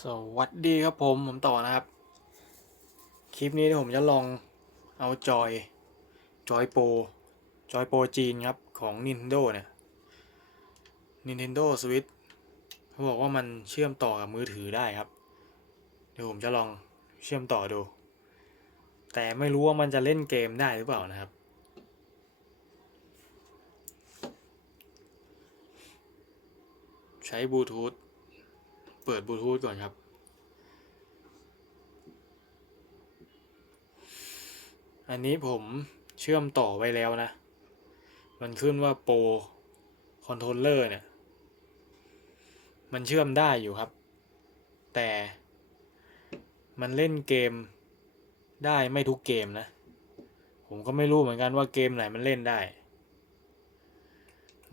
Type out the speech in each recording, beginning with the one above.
สวัสดีครับผม ผมต่อนะครับ คลิปนี้ผมจะลองเอาจอย จอยโปรจอยโปรจีนครับ ของ Nintendo เนี่ย Nintendo Switch เขาบอกว่ามันเชื่อมต่อกับมือถือได้ครับ เดี๋ยวผมจะลองเชื่อมต่อดู แต่ไม่รู้ว่ามันจะเล่นเกมได้หรือเปล่านะครับ ใช้บลูทูธเปิดบลูทูธก่อนครับ อันนี้ผมเชื่อมต่อไว้แล้วนะ มันขึ้นว่าโปรคอนโทรลเลอร์เนี่ย มันเชื่อมได้อยู่ครับ แต่มันเล่นเกมได้ไม่ทุกเกมนะ ผมก็ไม่รู้เหมือนกันว่าเกมไหนมันเล่นได้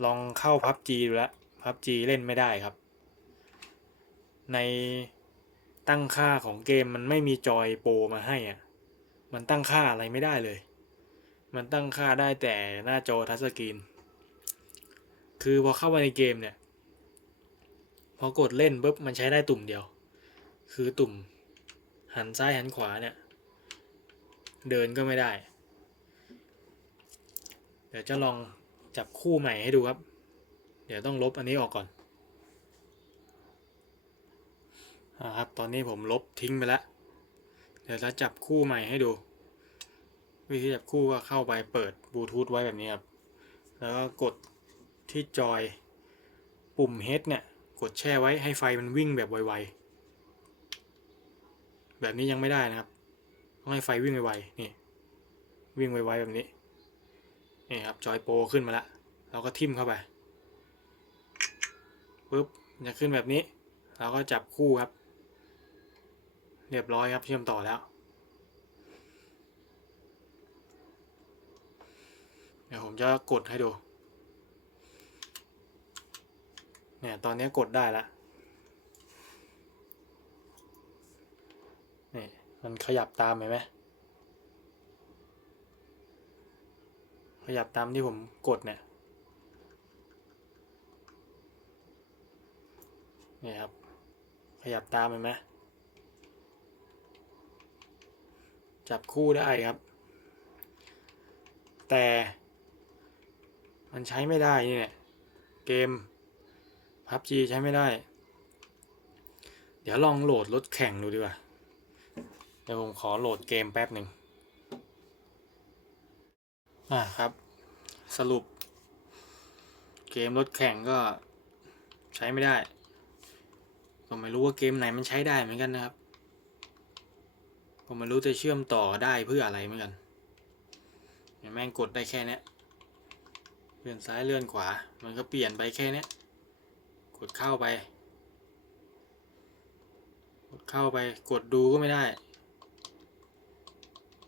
ลองเข้าพับจีดูแล้ว พับจีเล่นไม่ได้ครับ ในตั้งค่าของเกมมันไม่มีจอยโปรมาให้อะ มันตั้งค่าอะไรไม่ได้เลย มันตั้งค่าได้แต่หน้าจอทัชสกรีน คือพอเข้าไปในเกมเนี่ย พอกดเล่นปุ๊บมันใช้ได้ตุ่มเดียว คือตุ่มหันซ้ายหันขวาเนี่ย เดินก็ไม่ได้ เดี๋ยวจะลองจับคู่ใหม่ให้ดูครับ เดี๋ยวต้องลบอันนี้ออกก่อนอ่าครับตอนนี้ผมลบทิ้งไปแล้ว เดี๋ยวจะจับคู่ใหม่ให้ดู วิธีจับคู่ก็เข้าไปเปิดบลูทูธไว้แบบนี้ครับแล้วก็กดที่จอยปุ่ม H เนี่ยกดแช่ไว้ให้ไฟมันวิ่งแบบไวๆ แบบนี้ยังไม่ได้นะครับ ต้องให้ไฟวิ่งไวๆนี่วิ่งไวๆแบบนี้นี่ครับจอยโปรขึ้นมาแล้วเราก็ทิ่มเข้าไป ปุ๊บจะขึ้นแบบนี้ เราก็จับคู่ครับ เรียบร้อยครับเชื่อมต่อแล้ว เดี๋ยวผมจะกดให้ดู เนี่ยตอนนี้กดได้แล้วนี่มันขยับตามเห็นไหมขยับตามที่ผมกดเนี่ย นี่ครับ ขยับตามเห็นไหมจับคู่ได้ครับ แต่มันใช้ไม่ได้นี่เนี่ยเกม PUBG ใช้ไม่ได้ เดี๋ยวลองโหลดรถแข่งดูดีกว่า เดี๋ยวผมขอโหลดเกมแป๊บหนึ่งอ่าครับ สรุป เกมรถแข่งก็ใช้ไม่ได้ ก็ไม่รู้ว่าเกมไหนมันใช้ได้เหมือนกันนะครับผมไม่รู้จะเชื่อมต่อได้เพื่ออะไรเหมือนกันเนี่ยแม่งกดได้แค่เนี้ยเลื่อนซ้ายเลื่อนขวา มันก็เปลี่ยนไปแค่เนี้ยกดเข้าไป กดเข้าไป กดดูก็ไม่ได้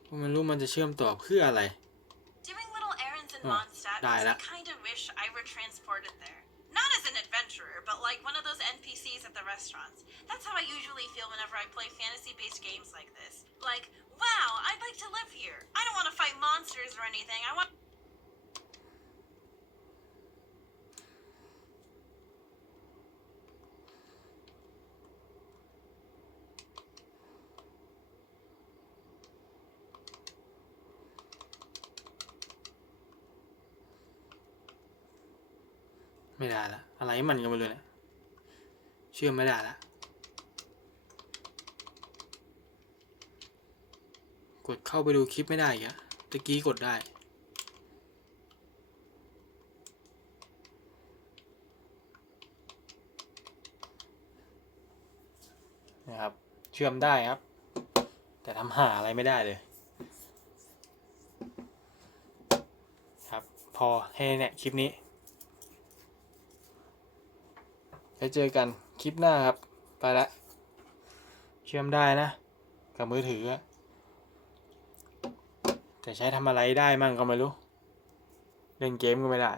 ผมไม่รู้มันจะเชื่อมต่อเพื่ออะไร Doing little errands in Oh, But like one of those NPCs at the restaurants. That's how I usually feel whenever I play fantasy-based games like this. Like, wow, I'd like to live here. I don't want to fight monsters or anything. I want ไม่ได้ละ อะไรมันกันไปเลยเนี่ยเชื่อมไม่ได้ละ กดเข้าไปดูคลิปไม่ได้อีกอะตะกี้กดได้นะครับ เชื่อมได้ครับ แต่ทำหาอะไรไม่ได้เลยครับ พอให้เนี่ยคลิปนี้ ไว้เจอกันคลิปหน้าครับ ไปละ เชื่อมได้นะ กับมือถือ แต่ใช้ทำอะไรได้มั่งก็ไม่รู้ เล่นเกมก็ไม่ได้